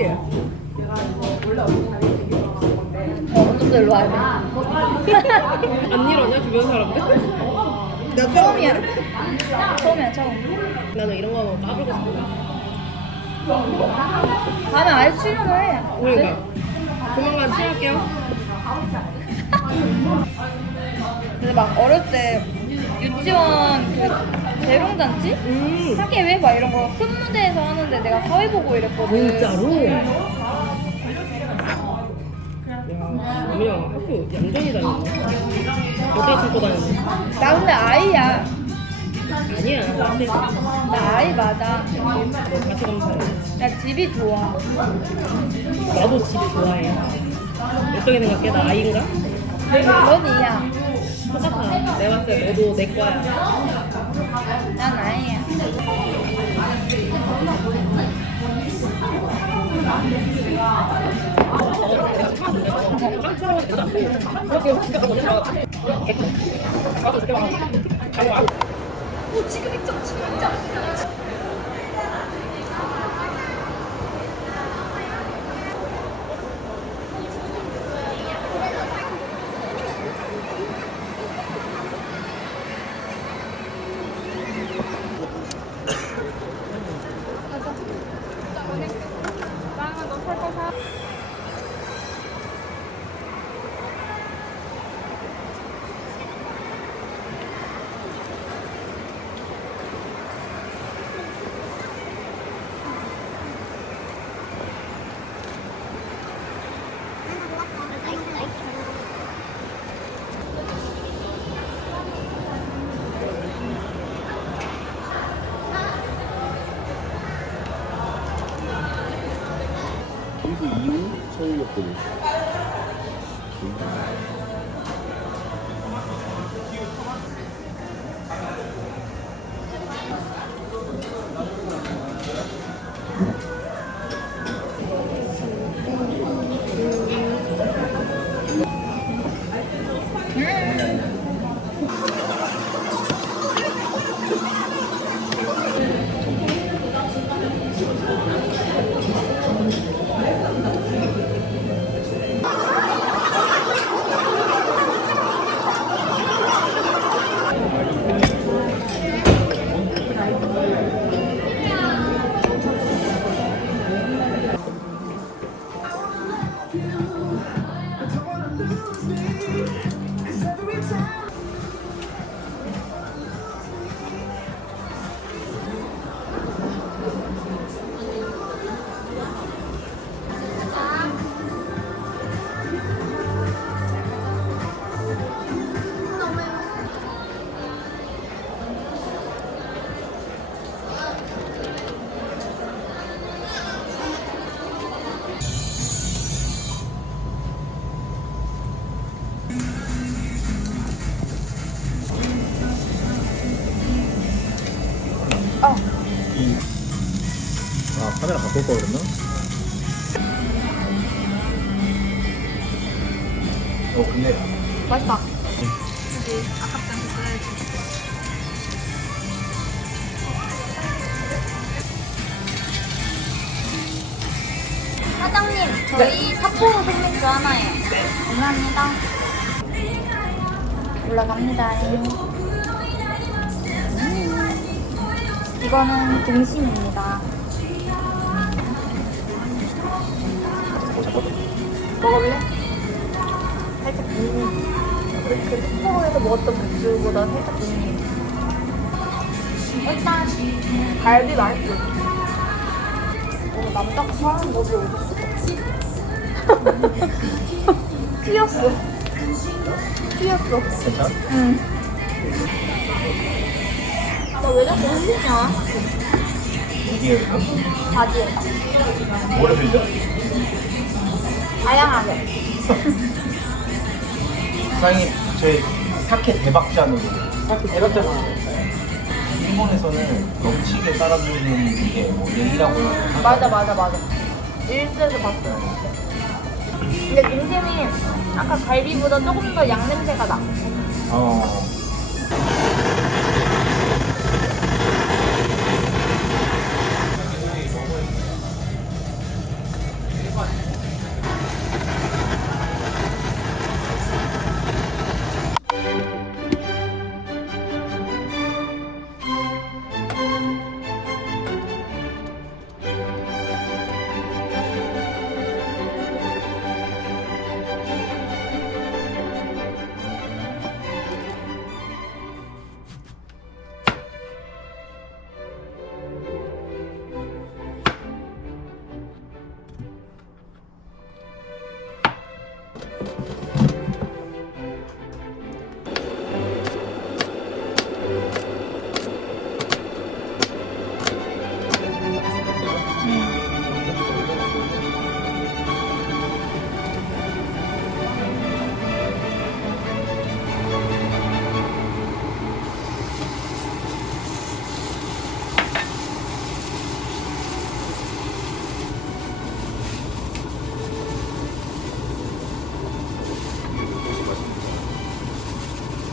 신기해. 좀 더 일로 와야 돼. 안 일어나 주변 사람들? 나 처음이야. 처음이야, 처음. 나는 이런 거 하면 까불고 싶어. 다음에 아예 출연을 해. 그러니까 조만간 취할게요. 근데 막 어릴 때 유치원 그 재롱잔치? 사계회 막 이런 거 큰 무대에서 하는데 내가 사회 보고 이랬거든. 진짜로? 야, 우미야 학교 얌전히 다녔네. 어떻게 참고 다녔네? 나 근데 아이야. 아니야, 사실. 나 아이 맞아. 너 다시 검사해. 나 집이 좋아. 나도 집 좋아해. 어떻게 생각해? 나 아이인가? 넌 이야. 똑같아. 내가 봤을 때 너도 내 거야. 난 아이야. 지금 있죠, 지금 있죠. 그리고 이후 서울역으로. 아, 카메라 바꿀 걸 그랬나? 근데 맛있다. 여기 아깝지 않게 끓여야지. 사장님, 저희 삿포로 생맥주 하나요. 감사합니다. 올라갑니다. 이거는 등심입니다. 먹을래? 살짝 밍밍. 그 삿포로에서 먹었던 맥주보다 살짝 밍밍. 일단 갈비 맛있어. 남자가 사람 먹이 어딨어? 튀었어. 튀었어. 괜찮아? 응. 너 왜 자꾸 흘리냐? 이게 바지에다. 뭐라 그러죠? 다양하게. 사장님, 저희 사케 대박잔으로. 사케 대박잔으로. 일본에서는 넘치게 따라주는 게 뭐 예의라고 하죠. 맞아. 일스에서 봤어요. 근데 등심이 아까 갈비보다 조금 더 양 냄새가 나. 어.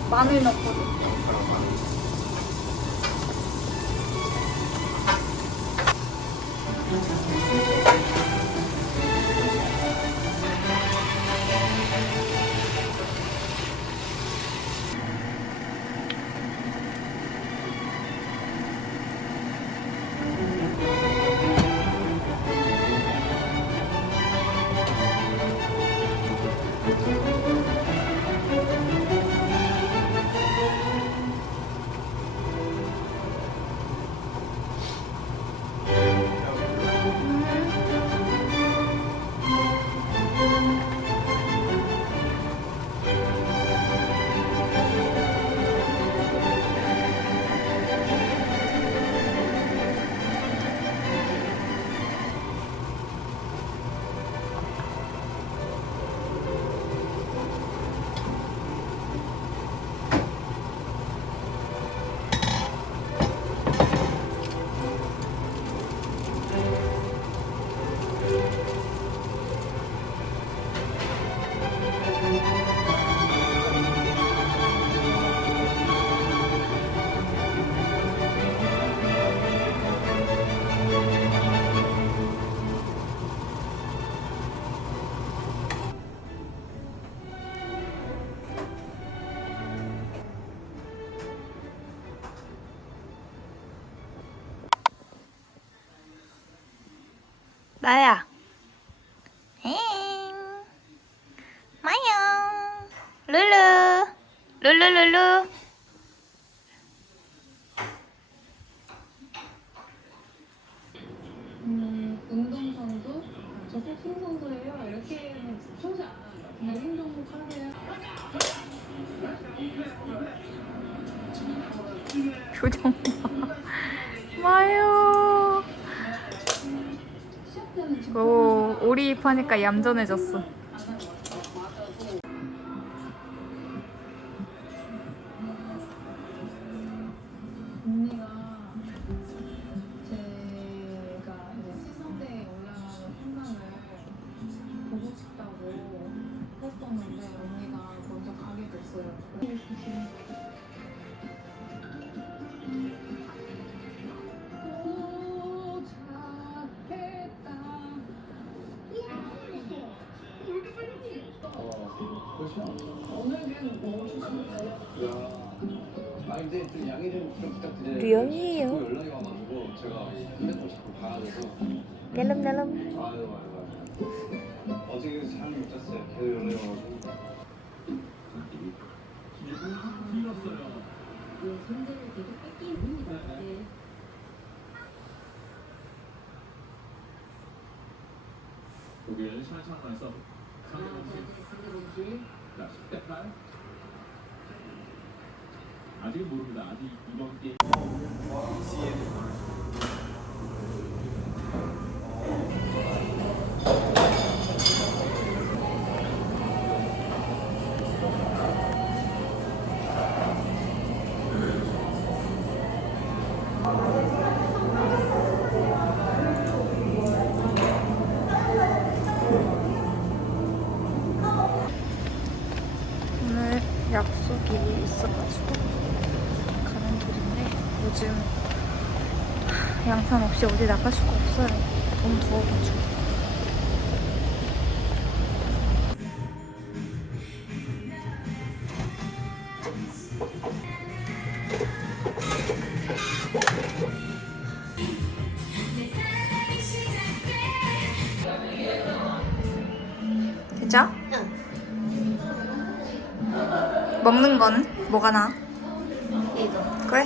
마늘 넣거든. 나야. 엥. 마영. 룰루. 룰루룰루. 운동선수? 저 복싱 선수예요. 이렇게는 평소에 안 합니다. 그냥 운동복 하세요. 표정 봐. 마요. 오, 오리 입하니까 얌전해졌어. 언니가 제가 이제 시선대에 올라가는 순간을 보고 싶다고 했었는데 언니가 먼저 가게 됐어요. 아 근데 좀 양해 좀 부탁드려요. 류영이에요. 자꾸 연락이 와가지고 제가 핸드폰 자꾸 봐야 돼서. 낼름낼름. 아유. 어제 잠을 못 잤어요. 계속 연락이 와가지고. 독일 샤샹에서 상대방지 자 10대 8 아직은 모릅니다. 아직 이번 게임 오늘 약속이 있어가지고 가는 길인데 요즘 양산 없이 어디 나갈 수가 없어요. 너무 더워가지고. 되죠? 먹는 거는 뭐가 나아? 이거 그래?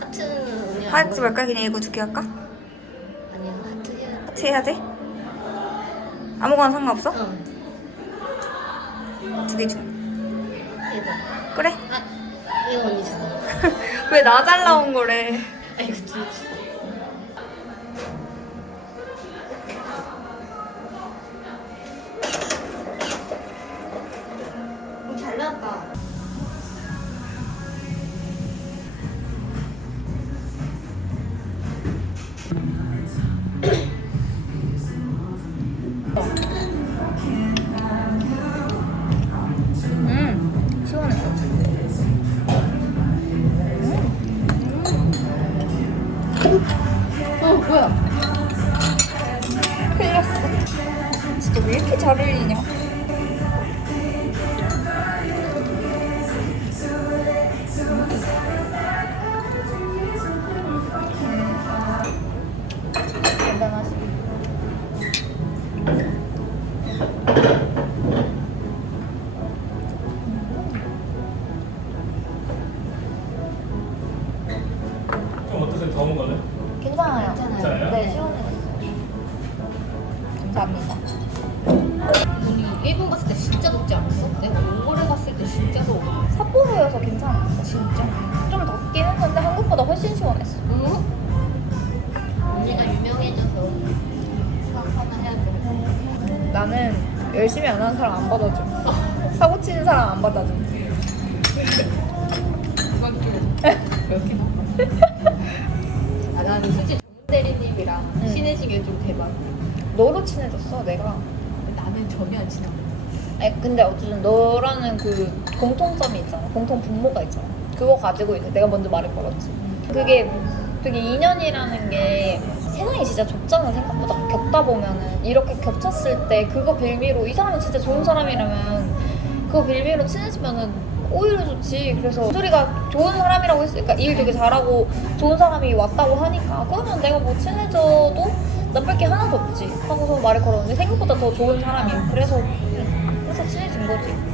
하트는 언니 안 하트 말까? 그냥 이거 두 개 할까? 아니야 하트 해야 돼. 하트 해야 돼? 아무거나 상관없어? 어. 2개 중. 이거. 그래? 아, 이거 언니 줘. 왜 나 잘 나온 거래? 아, 이거 줘. 잘 나왔다. 시원해. 뭐야? 흘렸어. 진짜 왜 이렇게 잘 흘리냐? 간단하지. 좀 어떠세요? 더 먹을래? 괜찮아요. 괜찮아요? 네, 시원해졌어요. 감사합니다. 우리 일본 갔을 때 진짜 덥지 않았어? 내가 몽골에 갔을 때 진짜 더워. 삿포로여서 괜찮았어, 진짜. 좀 덥긴 했는데 한국보다 훨씬 시원했어. 응? 언니가 유명해져서 사업 하나 해야 돼. 나는 열심히 안 하는 사람 안 받아줘. 사고 치는 사람 안 받아줘. 그건 좀 그렇긴 하다. 아, 나는 솔직히 정 대리님이랑 친해진 게 좀 대박. 너로 친해졌어, 내가. 나는 전혀 안 친하고. 아니, 근데 어쨌든 너라는 그 공통점이 있잖아. 공통 분모가 있잖아. 그거 가지고 이제 내가 먼저 말을 걸었지. 그게 되게 인연이라는 게 세상이 진짜 좁잖아. 생각보다 겪다 보면은 이렇게 겹쳤을 때 그거 빌미로 이 사람은 진짜 좋은 사람이라면 그거 빌미로 친해지면은 오히려 좋지. 그래서 소리가 좋은 사람이라고 했으니까 일 되게 잘하고 좋은 사람이 왔다고 하니까 그러면 내가 뭐 친해져도 나쁠 게 하나도 없지 하고서 말을 걸었는데 생각보다 더 좋은 사람이야. 그래서 친해진 거지.